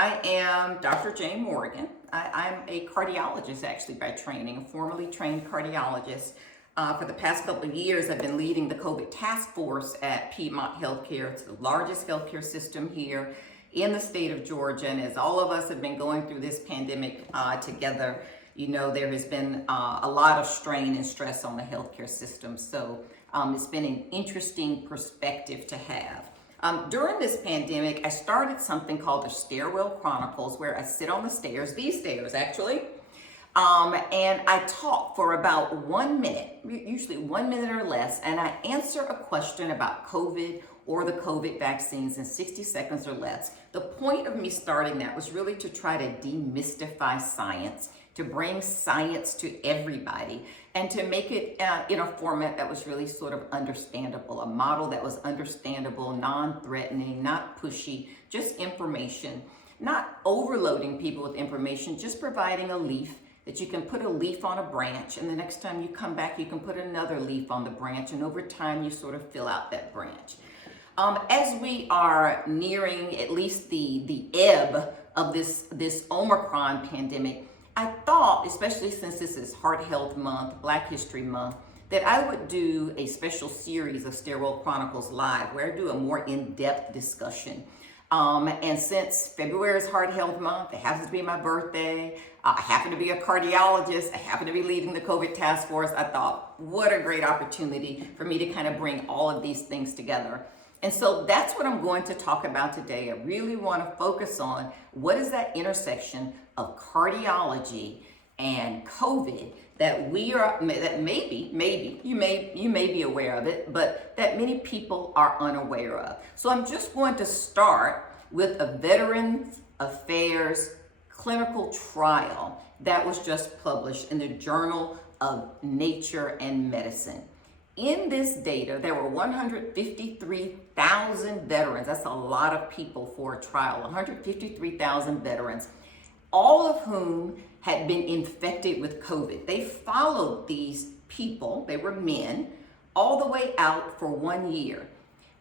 I am Dr. Jane Morgan. I'm a cardiologist actually by training, a formally trained cardiologist. For the past couple of years, I've been leading the COVID task force at Piedmont Healthcare. It's the largest healthcare system here in the state of Georgia. And as all of us have been going through this pandemic together, you know, there has been a lot of strain and stress on the healthcare system. So it's been an interesting perspective to have. During this pandemic, I started something called the Stairwell Chronicles, where I sit on the stairs, these stairs actually, and I talk for about 1 minute, usually 1 minute or less, and I answer a question about COVID or the COVID vaccines in 60 seconds or less. The point of me starting that was really to try to demystify science, to bring science to everybody, and to make it in a format that was really sort of understandable, a model that was understandable, non-threatening, not pushy, just information, not overloading people with information, just providing a leaf that you can put a leaf on a branch, and the next time you come back, you can put another leaf on the branch, and over time, you sort of fill out that branch. As we are nearing at least the ebb of this Omicron pandemic, I thought, especially since this is Heart Health Month, Black History Month, that I would do a special series of Stairwell Chronicles Live where I do a more in-depth discussion. And since February is Heart Health Month, it happens to be my birthday, I happen to be a cardiologist, I happen to be leading the COVID task force, I thought, what a great opportunity for me to kind of bring all of these things together. And so that's what I'm going to talk about today. I really want to focus on what is that intersection of cardiology and COVID that maybe you may be aware of it, but that many people are unaware of. So I'm just going to start with a Veterans Affairs clinical trial that was just published in the Journal of Nature and Medicine. In this data, there were 153,000 veterans. That's a lot of people for a trial, 153,000 veterans, all of whom had been infected with COVID. They followed these people, they were men, all the way out for 1 year.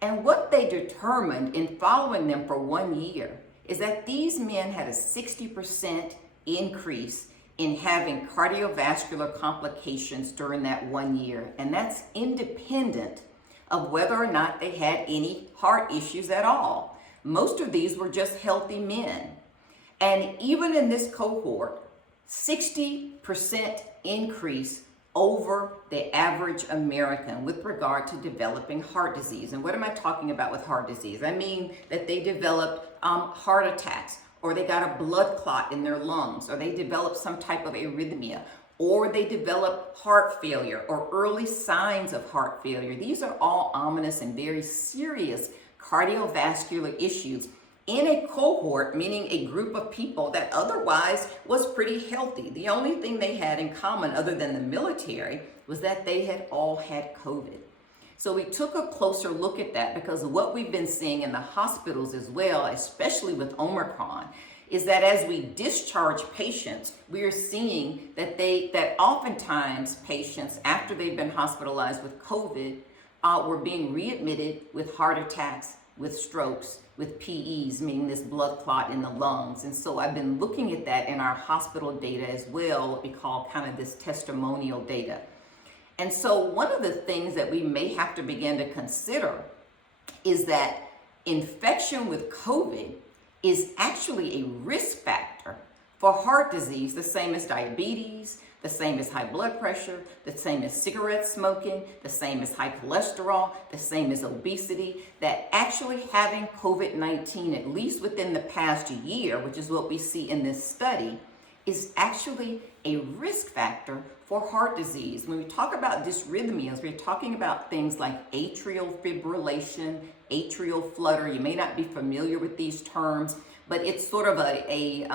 And what they determined in following them for 1 year is that these men had a 60% increase in having cardiovascular complications during that 1 year. And that's independent of whether or not they had any heart issues at all. Most of these were just healthy men. And even in this cohort, 60% increase over the average American with regard to developing heart disease. And what am I talking about with heart disease? I mean that they developed heart attacks, or they got a blood clot in their lungs, or they developed some type of arrhythmia, or they developed heart failure or early signs of heart failure. These are all ominous and very serious cardiovascular issues in a cohort, meaning a group of people that otherwise was pretty healthy. The only thing they had in common other than the military was that they had all had COVID. So we took a closer look at that because what we've been seeing in the hospitals as well, especially with Omicron, is that as we discharge patients, we are seeing that oftentimes patients, after they've been hospitalized with COVID, were being readmitted with heart attacks, with strokes, with PEs, meaning this blood clot in the lungs. And so I've been looking at that in our hospital data as well, what we call kind of this testimonial data. And so one of the things that we may have to begin to consider is that infection with COVID is actually a risk factor for heart disease, the same as diabetes, the same as high blood pressure, the same as cigarette smoking, the same as high cholesterol, the same as obesity, that actually having COVID-19, at least within the past year, which is what we see in this study, is actually a risk factor for heart disease. When we talk about dysrhythmias, we're talking about things like atrial fibrillation, atrial flutter. You may not be familiar with these terms, but it's sort of a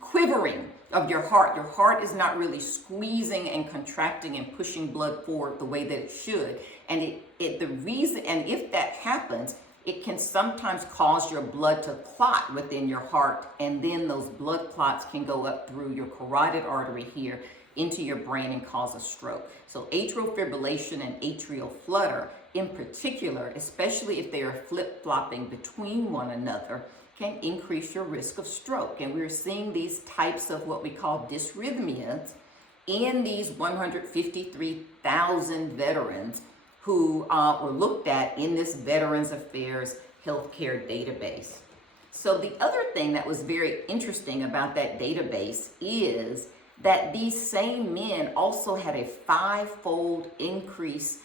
quivering of your heart. Your heart is not really squeezing and contracting and pushing blood forward the way that it should. And if that happens, it can sometimes cause your blood to clot within your heart, and then those blood clots can go up through your carotid artery here into your brain and cause a stroke. So atrial fibrillation and atrial flutter in particular, especially if they are flip-flopping between one another, can increase your risk of stroke. And we're seeing these types of what we call dysrhythmias in these 153,000 veterans who were looked at in this Veterans Affairs healthcare database. So the other thing that was very interesting about that database is that these same men also had a 5-fold increase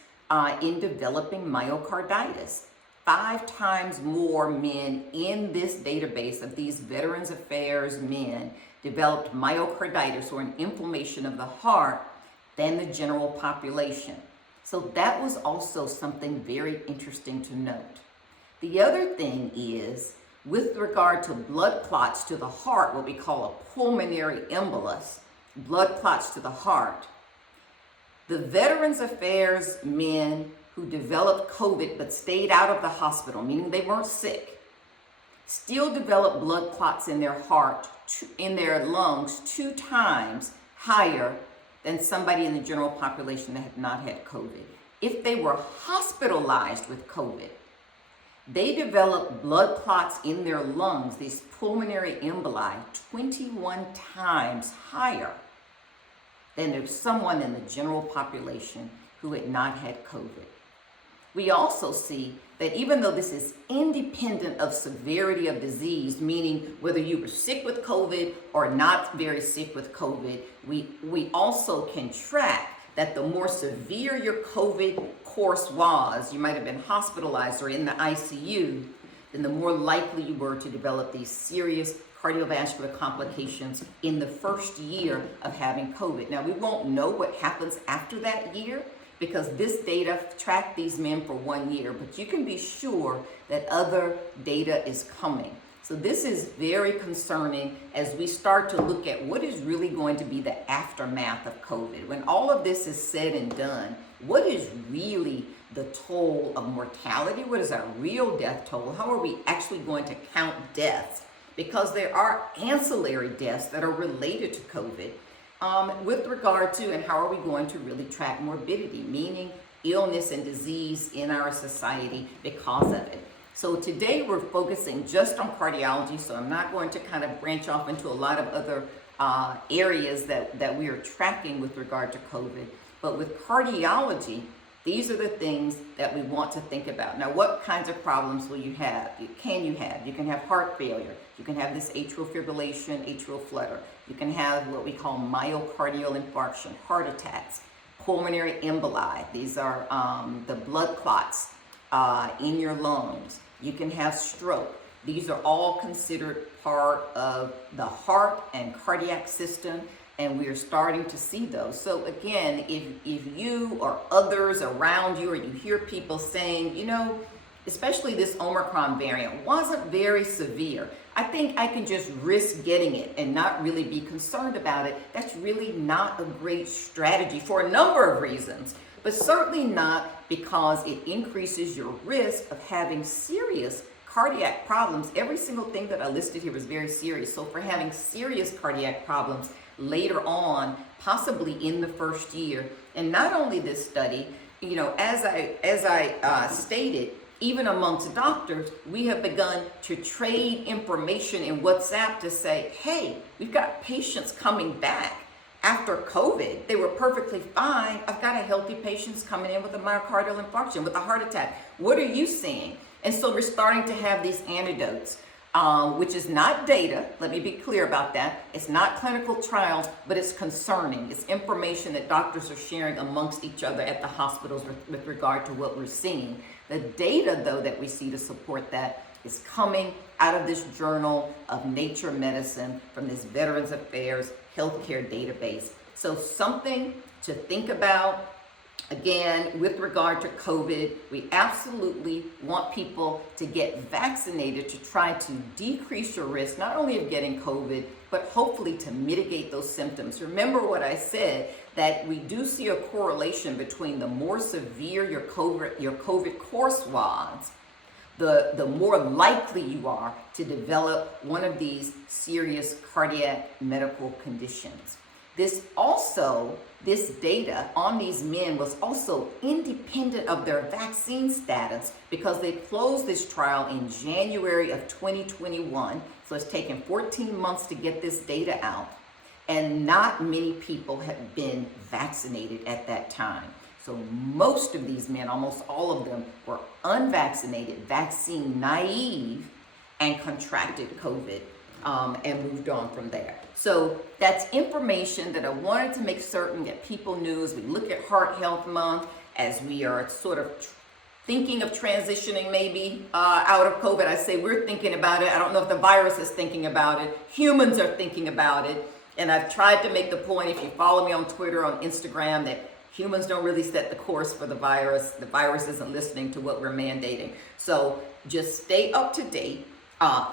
in developing myocarditis. 5 times more men in this database of these Veterans Affairs men developed myocarditis, or an inflammation of the heart, than the general population. So that was also something very interesting to note. The other thing is, with regard to blood clots to the heart, what we call a pulmonary embolus, blood clots to the heart, the Veterans Affairs men who developed COVID but stayed out of the hospital, meaning they weren't sick, still developed blood clots in their heart, in their lungs, 2 times higher than somebody in the general population that had not had COVID. If they were hospitalized with COVID, they developed blood clots in their lungs, these pulmonary emboli, 21 times higher than there's someone in the general population who had not had COVID. We also see that even though this is independent of severity of disease, meaning whether you were sick with COVID or not very sick with COVID, we also can track that the more severe your COVID course was, you might have been hospitalized or in the ICU, then the more likely you were to develop these serious cardiovascular complications in the first year of having COVID. Now, we won't know what happens after that year because this data tracked these men for 1 year, but you can be sure that other data is coming. So this is very concerning as we start to look at what is really going to be the aftermath of COVID. When all of this is said and done, what is really the toll of mortality? What is our real death toll? How are we actually going to count deaths? Because there are ancillary deaths that are related to COVID with regard to, and how are we going to really track morbidity, meaning illness and disease in our society because of it. So today we're focusing just on cardiology, so I'm not going to kind of branch off into a lot of other areas that we are tracking with regard to COVID. But with cardiology, these are the things that we want to think about. Now, what kinds of problems will you have? You can have heart failure. You can have this atrial fibrillation, atrial flutter. You can have what we call myocardial infarction, heart attacks, pulmonary emboli. These are the blood clots in your lungs. You can have stroke. These are all considered part of the heart and cardiac system, and we are starting to see those. So again, if you or others around you, or you hear people saying, you know, especially this Omicron variant wasn't very severe, I think I can just risk getting it and not really be concerned about it. That's really not a great strategy for a number of reasons, but certainly not because it increases your risk of having serious cardiac problems. Every single thing that I listed here was very serious. So for having serious cardiac problems later on, possibly in the first year, and not only this study, you know, as I stated, even amongst doctors, we have begun to trade information in WhatsApp to say, hey, we've got patients coming back after COVID. They were perfectly fine. I've got a healthy patients coming in with a myocardial infarction, with a heart attack. What are you seeing? And so we're starting to have these anecdotes, which is not data. Let me be clear about that. It's not clinical trials, but it's concerning. It's information that doctors are sharing amongst each other at the hospitals with regard to what we're seeing. The data, though, that we see to support that is coming out of this journal of Nature Medicine from this Veterans Affairs healthcare database. So something to think about. Again, with regard to COVID, we absolutely want people to get vaccinated to try to decrease your risk, not only of getting COVID, but hopefully to mitigate those symptoms. Remember what I said, that we do see a correlation between the more severe your COVID course was, the more likely you are to develop one of these serious cardiac medical conditions. This data on these men was also independent of their vaccine status, because they closed this trial in January of 2021. So it's taken 14 months to get this data out. And not many people have been vaccinated at that time. So most of these men, almost all of them, were unvaccinated, vaccine naive, and contracted COVID and moved on from there. So that's information that I wanted to make certain that people knew as we look at Heart Health Month, as we are sort of thinking of transitioning maybe out of COVID. I say we're thinking about it. I don't know if the virus is thinking about it. Humans are thinking about it. And I've tried to make the point, if you follow me on Twitter, on Instagram, that humans don't really set the course for the virus. The virus isn't listening to what we're mandating. So just stay up to date.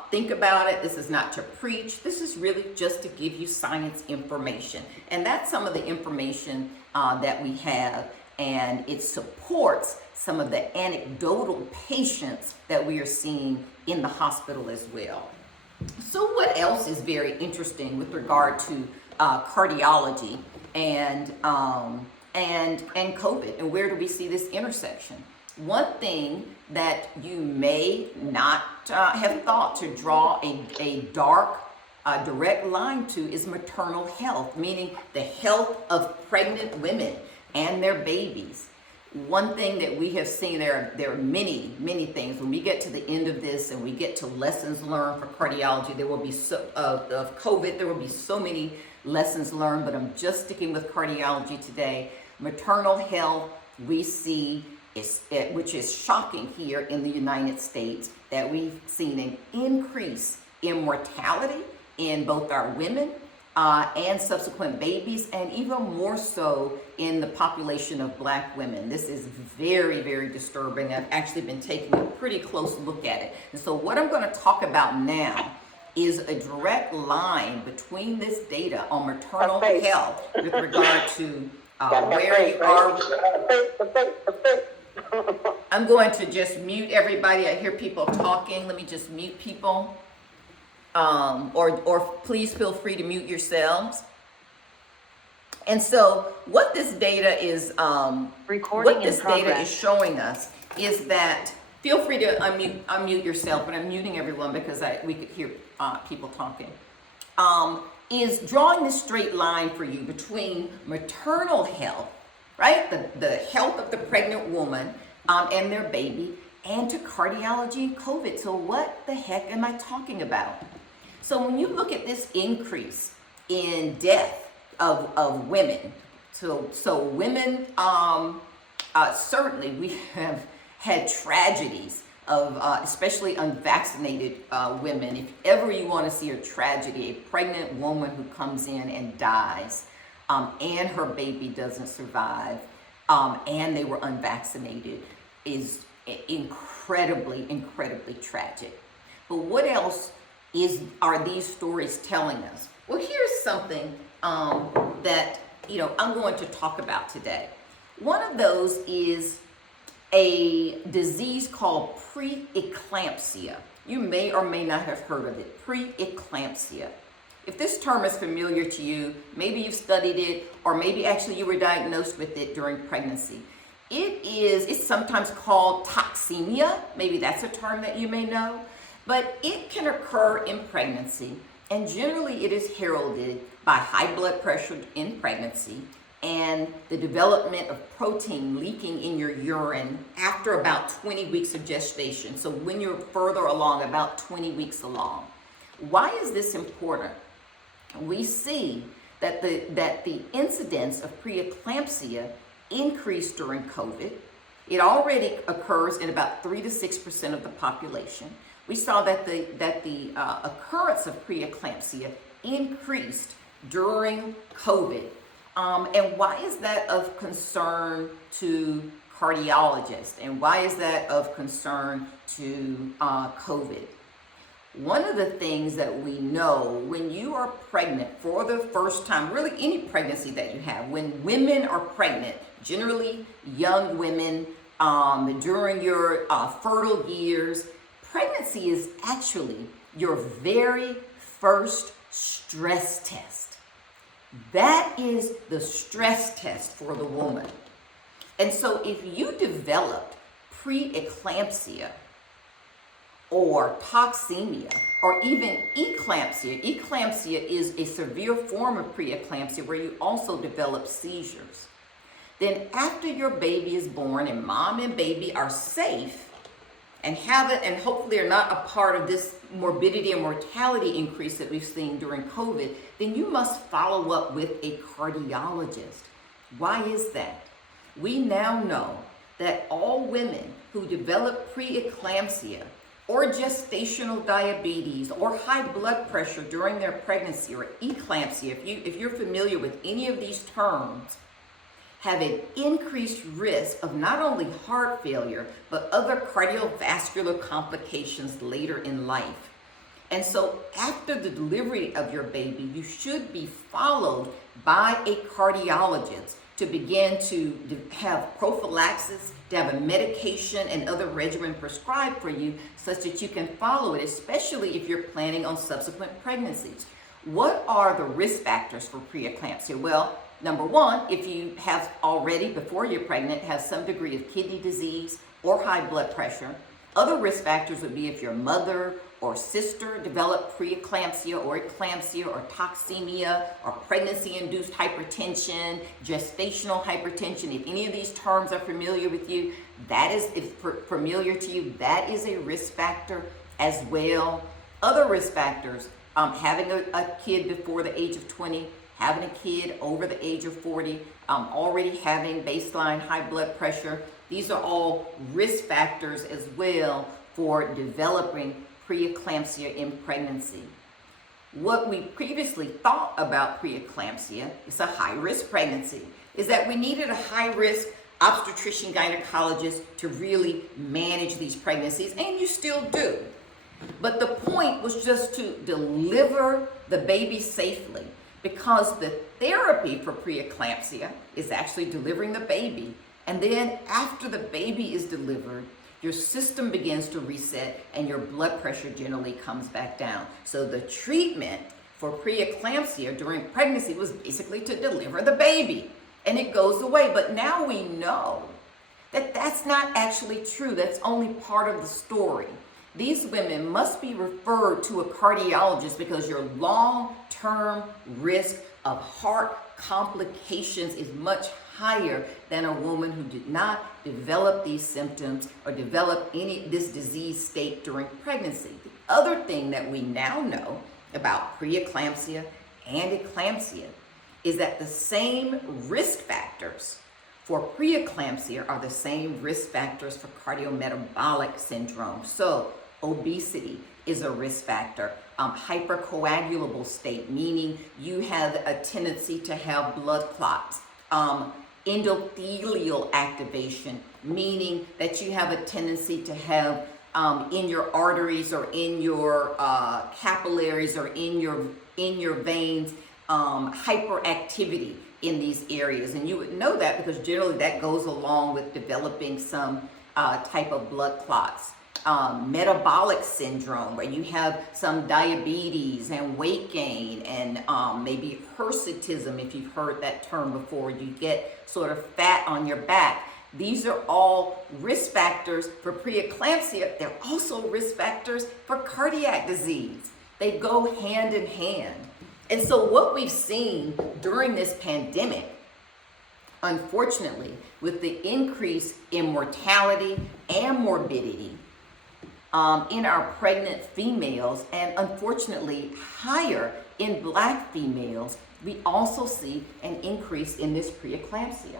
Think about it. This is not to preach. This is really just to give you science information. And that's some of the information that we have. And it supports some of the anecdotal patients that we are seeing in the hospital as well. So what else is very interesting with regard to cardiology and COVID, and where do we see this intersection? One thing that you may not have thought to draw a direct line to is maternal health, meaning the health of pregnant women and their babies. One thing that we have seen, there are many, many things. When we get to the end of this and we get to lessons learned for cardiology, there will be of COVID, there will be so many lessons learned, but I'm just sticking with cardiology today. Maternal health, we see, which is shocking here in the United States, that we've seen an increase in mortality in both our women and subsequent babies, and even more so in the population of Black women. This is very, very disturbing. I've actually been taking a pretty close look at it. And so what I'm going to talk about now is a direct line between this data on maternal health with regard to where you are. I'm going to just mute everybody. I hear people talking. Let me just mute people. Or please feel free to mute yourselves. And so what this data is showing us is that, feel free to unmute yourself, but I'm muting everyone because we could hear people talking, is drawing this straight line for you between maternal health, right? The health of the pregnant woman and their baby, and to cardiology and COVID. So what the heck am I talking about? So when you look at this increase in death of women, so women, certainly we have had tragedies of especially unvaccinated women. If ever you want to see a tragedy, a pregnant woman who comes in and dies, and her baby doesn't survive, and they were unvaccinated, is incredibly, incredibly tragic. But what else are these stories telling us? Well, here's something that I'm going to talk about today. One of those is a disease called preeclampsia. You may or may not have heard of it, preeclampsia. If this term is familiar to you, maybe you've studied it, or maybe actually you were diagnosed with it during pregnancy. It's sometimes called toxemia. Maybe that's a term that you may know. But it can occur in pregnancy, and generally it is heralded by high blood pressure in pregnancy and the development of protein leaking in your urine after about 20 weeks of gestation. So when you're further along, about 20 weeks along. Why is this important? We see that the incidence of preeclampsia increased during COVID. It already occurs in about 3 to 6% of the population. We saw that the occurrence of preeclampsia increased during COVID. And why is that of concern to cardiologists? And why is that of concern to COVID? One of the things that we know, when you are pregnant for the first time, really any pregnancy that you have, when women are pregnant, generally young women, during your fertile years, pregnancy is actually your very first stress test. That is the stress test for the woman. And so if you developed preeclampsia or toxemia or even eclampsia, eclampsia is a severe form of preeclampsia where you also develop seizures. Then after your baby is born and mom and baby are safe and hopefully are not a part of this morbidity and mortality increase that we've seen during COVID, then you must follow up with a cardiologist. Why is that? We now know that all women who develop preeclampsia or gestational diabetes or high blood pressure during their pregnancy or eclampsia, if you're familiar with any of these terms, have an increased risk of not only heart failure, but other cardiovascular complications later in life. And so after the delivery of your baby, you should be followed by a cardiologist to begin to have prophylaxis, to have a medication and other regimen prescribed for you such that you can follow it, especially if you're planning on subsequent pregnancies. What are the risk factors for preeclampsia? Well, number one, if you have already, before you're pregnant, have some degree of kidney disease or high blood pressure. Other risk factors would be if your mother or sister developed preeclampsia or eclampsia or toxemia or pregnancy-induced hypertension, gestational hypertension. If any of these terms are familiar with you, familiar to you, that is a risk factor as well. Other risk factors, having a kid before the age of 20, having a kid over the age of 40, already having baseline high blood pressure. These are all risk factors as well for developing preeclampsia in pregnancy. What we previously thought about preeclampsia is a high-risk pregnancy, is that we needed a high-risk obstetrician gynecologist to really manage these pregnancies, and you still do. But the point was just to deliver the baby safely, because the therapy for preeclampsia is actually delivering the baby. And then after the baby is delivered, your system begins to reset and your blood pressure generally comes back down. So the treatment for preeclampsia during pregnancy was basically to deliver the baby, and it goes away. But now we know that that's not actually true. That's only part of the story. These women must be referred to a cardiologist because your long-term risk of heart complications is much higher than a woman who did not develop these symptoms or develop this disease state during pregnancy. The other thing that we now know about preeclampsia and eclampsia is that the same risk factors for preeclampsia are the same risk factors for cardiometabolic syndrome. So obesity is a risk factor. Hypercoagulable state, meaning you have a tendency to have blood clots. Endothelial activation, meaning that you have a tendency to have in your arteries or in your capillaries or in your veins hyperactivity in these areas. And you would know that because generally that goes along with developing some type of blood clots. Metabolic syndrome, where you have some diabetes and weight gain and maybe hirsutism, if you've heard that term before. You get sort of fat on your back. These are all risk factors for preeclampsia. They're also risk factors for cardiac disease. They go hand in hand. And so what we've seen during this pandemic, unfortunately, with the increase in mortality and morbidity in our pregnant females, and unfortunately higher in Black females, we also see an increase in this preeclampsia.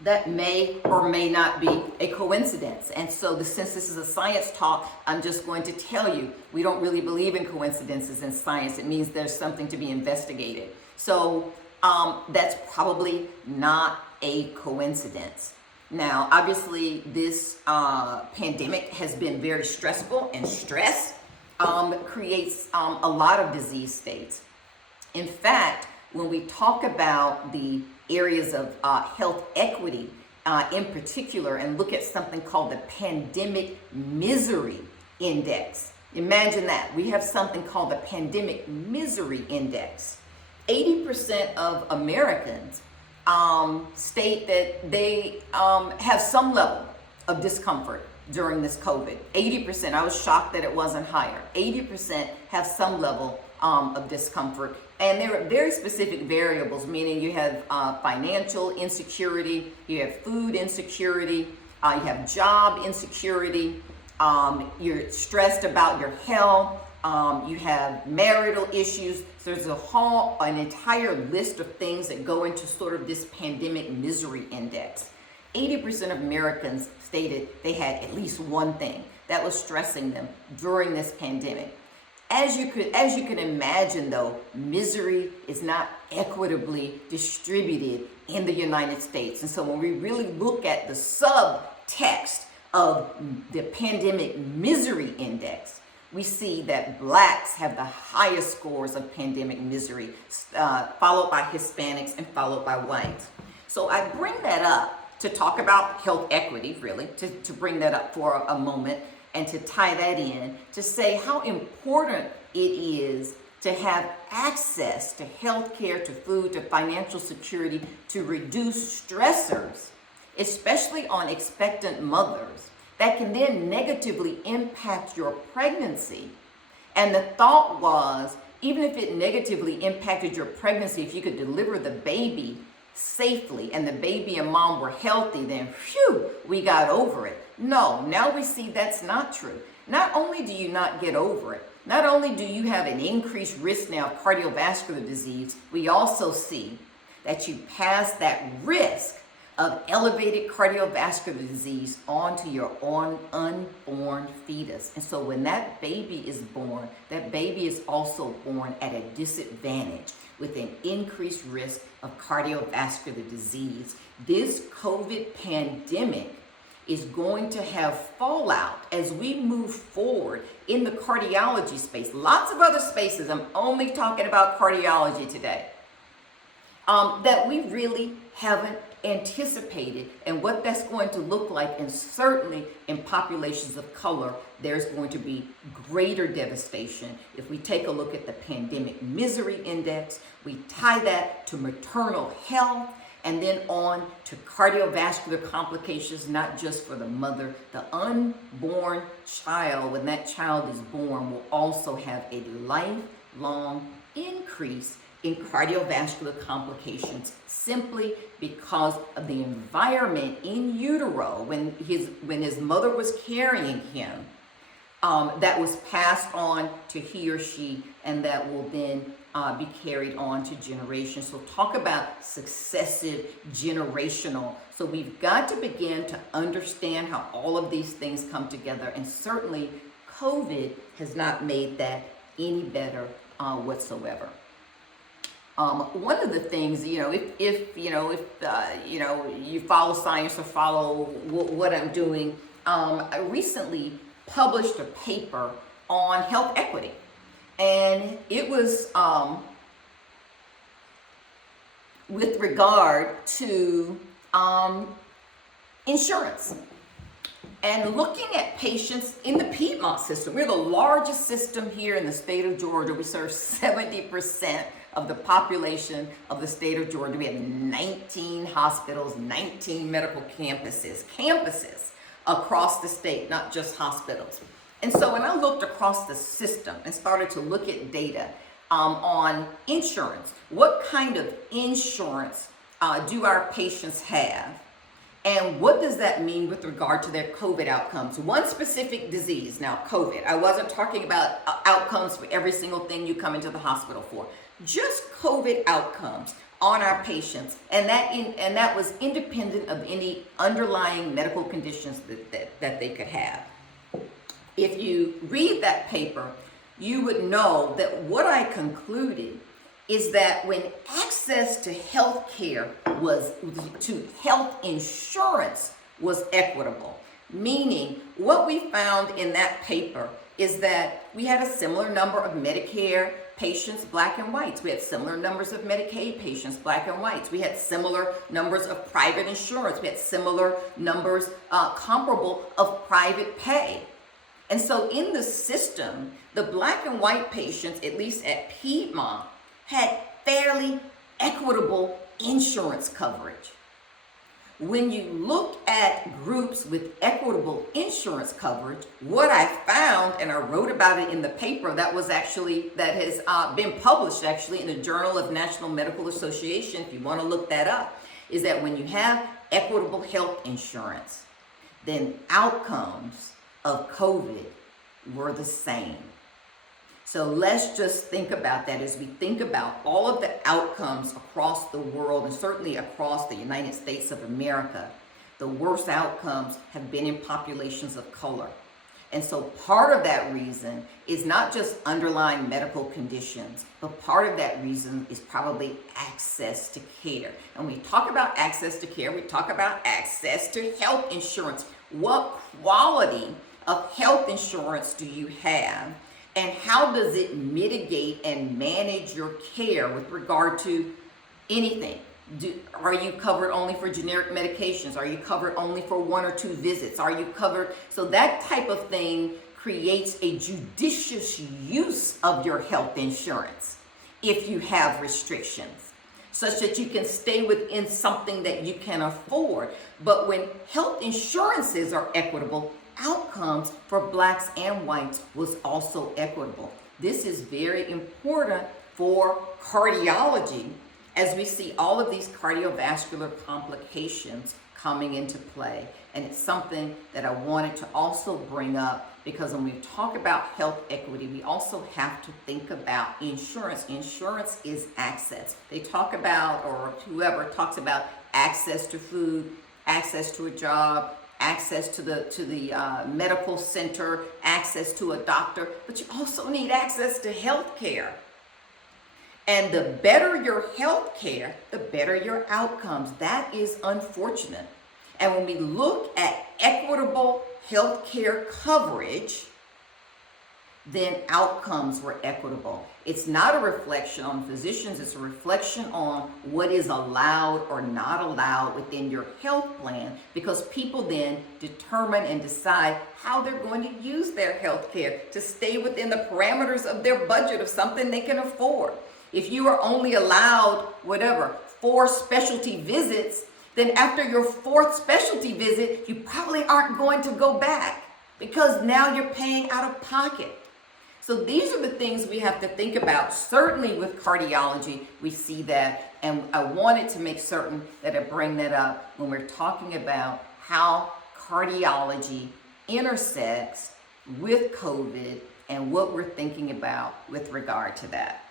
That may or may not be a coincidence. And so since this is a science talk, I'm just going to tell you, we don't really believe in coincidences in science. It means there's something to be investigated. So that's probably not a coincidence. Now, obviously, this pandemic has been very stressful, and stress creates a lot of disease states. In fact, when we talk about the areas of health equity in particular and look at something called the Pandemic Misery Index, Imagine that. We have something called the Pandemic Misery Index. 80% of Americans state that they have some level of discomfort during this COVID. 80%, I was shocked that it wasn't higher. 80% have some level of discomfort. And there are very specific variables, meaning you have financial insecurity, you have food insecurity, you have job insecurity, you're stressed about your health, you have marital issues. So there's an entire list of things that go into sort of this pandemic misery index. 80% of Americans stated they had at least one thing that was stressing them during this pandemic. As you can imagine, though, misery is not equitably distributed in the United States. And so when we really look at the subtext of the pandemic misery index, we see that blacks have the highest scores of pandemic misery, followed by Hispanics and followed by whites. So I bring that up to talk about health equity, really, to bring that up for a moment and to tie that in, to say how important it is to have access to health care, to food, to financial security, to reduce stressors, especially on expectant mothers, that can then negatively impact your pregnancy. And the thought was, even if it negatively impacted your pregnancy, if you could deliver the baby safely and the baby and mom were healthy, then phew, we got over it. No, now we see that's not true. Not only do you not get over it, not only do you have an increased risk now of cardiovascular disease, we also see that you pass that risk of elevated cardiovascular disease onto your unborn fetus. And so when that baby is born, that baby is also born at a disadvantage with an increased risk of cardiovascular disease. This COVID pandemic is going to have fallout as we move forward in the cardiology space. Lots of other spaces, I'm only talking about cardiology today, that we really haven't anticipated, and what that's going to look like. And certainly in populations of color, there's going to be greater devastation. If we take a look at the pandemic misery index, we tie that to maternal health, and then on to cardiovascular complications, not just for the mother. The unborn child, when that child is born, will also have a lifelong increase in cardiovascular complications, simply because of the environment in utero when his mother was carrying him, that was passed on to he or she, and that will then be carried on to generations. So talk about successive generational. So we've got to begin to understand how all of these things come together, and certainly COVID has not made that any better whatsoever. One of the things, if you follow science or follow what I'm doing, I recently published a paper on health equity, and it was with regard to insurance and looking at patients in the Piedmont system. We're the largest system here in the state of Georgia. We serve 70% of the population of the state of Georgia. We have 19 hospitals, 19 medical campuses across the state, not just hospitals. And so when I looked across the system and started to look at data on insurance, what kind of insurance do our patients have? And what does that mean with regard to their COVID outcomes? One specific disease, now COVID. I wasn't talking about outcomes for every single thing you come into the hospital for. Just COVID outcomes on our patients, and that was independent of any underlying medical conditions that they could have. If you read that paper, you would know that what I concluded is that when access to health care to health insurance was equitable, meaning what we found in that paper is that we had a similar number of Medicare patients, black and whites. We had similar numbers of Medicaid patients, black and whites. We had similar numbers of private insurance. We had similar numbers comparable of private pay. And so in the system, the black and white patients, at least at Piedmont, had fairly equitable insurance coverage. When you look at groups with equitable insurance coverage, what I found, and I wrote about it in the paper that has been published actually in the Journal of National Medical Association, if you want to look that up, is that when you have equitable health insurance, then outcomes of COVID were the same. So let's just think about that as we think about all of the outcomes across the world, and certainly across the United States of America. The worst outcomes have been in populations of color. And so part of that reason is not just underlying medical conditions, but part of that reason is probably access to care. And when we talk about access to care, we talk about access to health insurance. What quality of health insurance do you have? And how does it mitigate and manage your care with regard to anything? Are you covered only for generic medications? Are you covered only for 1 or 2 visits? Are you covered? So that type of thing creates a judicious use of your health insurance if you have restrictions, such that you can stay within something that you can afford. But when health insurances are equitable, outcomes for blacks and whites was also equitable. This is very important for cardiology as we see all of these cardiovascular complications coming into play. And it's something that I wanted to also bring up, because when we talk about health equity, we also have to think about insurance. Insurance is access. They talk about, or whoever talks about, access to food, access to a job, access to the medical center, access to a doctor, but you also need access to health care. And the better your health care, the better your outcomes. That is unfortunate. And when we look at equitable health care coverage, then outcomes were equitable. It's not a reflection on physicians, it's a reflection on what is allowed or not allowed within your health plan, because people then determine and decide how they're going to use their health care to stay within the parameters of their budget of something they can afford. If you are only allowed, 4 specialty visits, then after your 4th specialty visit, you probably aren't going to go back, because now you're paying out of pocket. So these are the things we have to think about. Certainly with cardiology, we see that. And I wanted to make certain that I bring that up when we're talking about how cardiology intersects with COVID and what we're thinking about with regard to that.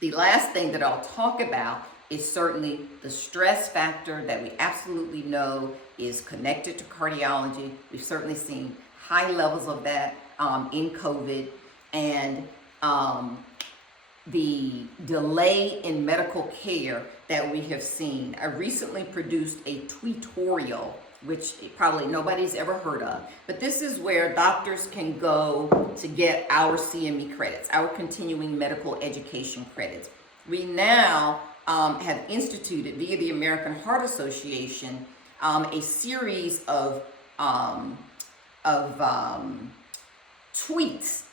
The last thing that I'll talk about is certainly the stress factor that we absolutely know is connected to cardiology. We've certainly seen high levels of that in COVID. And the delay in medical care that we have seen. I recently produced a tutorial, which probably nobody's ever heard of, but this is where doctors can go to get our CME credits, our continuing medical education credits. We now have instituted via the American Heart Association a series of tweets,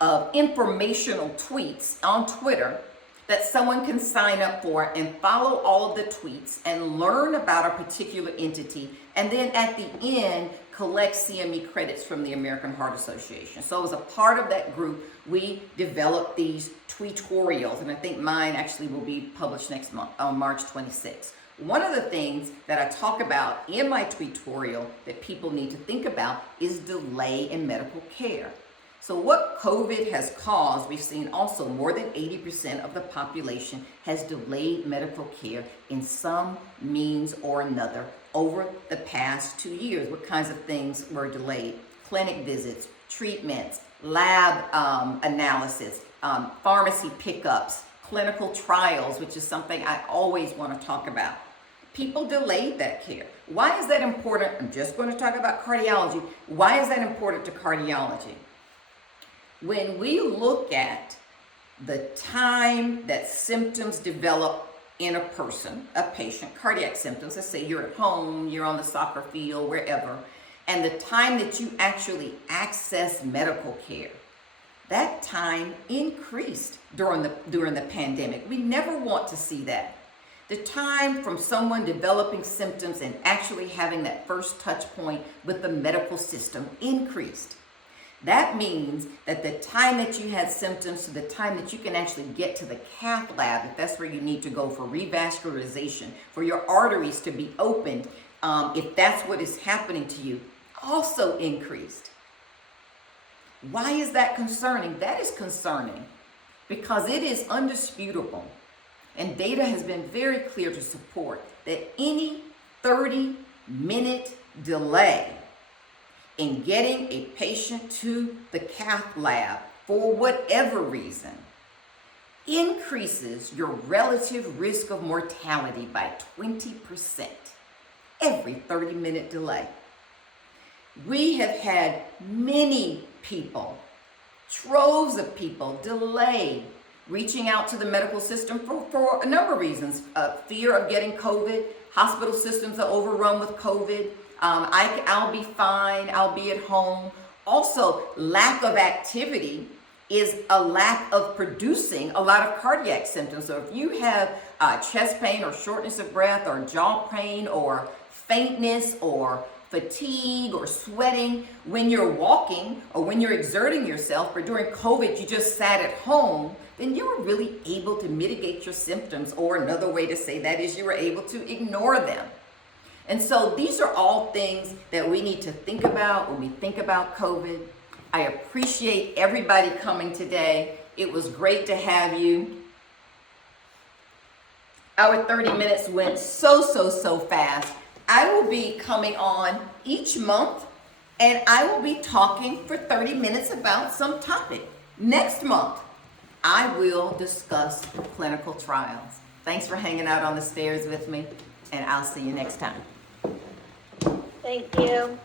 of informational tweets on Twitter that someone can sign up for and follow all of the tweets and learn about a particular entity, and then at the end collect CME credits from the American Heart Association. So as a part of that group, we developed these tutorials, and I think mine actually will be published next month on March 26th. One of the things that I talk about in my tutorial that people need to think about is delay in medical care. So what COVID has caused, we've seen also more than 80% of the population has delayed medical care in some means or another over the past 2 years. What kinds of things were delayed? Clinic visits, treatments, lab analysis, pharmacy pickups, clinical trials, which is something I always want to talk about. People delayed that care. Why is that important? I'm just going to talk about cardiology. Why is that important to cardiology? When we look at the time that symptoms develop in a person, a patient, cardiac symptoms, let's say you're at home, you're on the soccer field, wherever, and the time that you actually access medical care, that time increased during the pandemic. We never want to see that. The time from someone developing symptoms and actually having that first touch point with the medical system increased. That means that the time that you had symptoms to the time that you can actually get to the cath lab, if that's where you need to go for revascularization, for your arteries to be opened, if that's what is happening to you, also increased. Why is that concerning? That is concerning because it is undisputable, and data has been very clear to support that any 30-minute delay in getting a patient to the cath lab for whatever reason increases your relative risk of mortality by 20% every 30-minute delay. We have had many people, troves of people, delay reaching out to the medical system for a number of reasons. Fear of getting COVID. Hospital systems are overrun with COVID. I'll be fine. I'll be at home. Also, lack of activity is a lack of producing a lot of cardiac symptoms. So if you have chest pain or shortness of breath or jaw pain or faintness or fatigue or sweating when you're walking or when you're exerting yourself, but during COVID you just sat at home, then you were really able to mitigate your symptoms, or another way to say that is you were able to ignore them. And so these are all things that we need to think about when we think about COVID. I appreciate everybody coming today. It was great to have you. Our 30 minutes went so fast. I will be coming on each month and I will be talking for 30 minutes about some topic. Next month, I will discuss clinical trials. Thanks for hanging out on the stairs with me, and I'll see you next time. Thank you.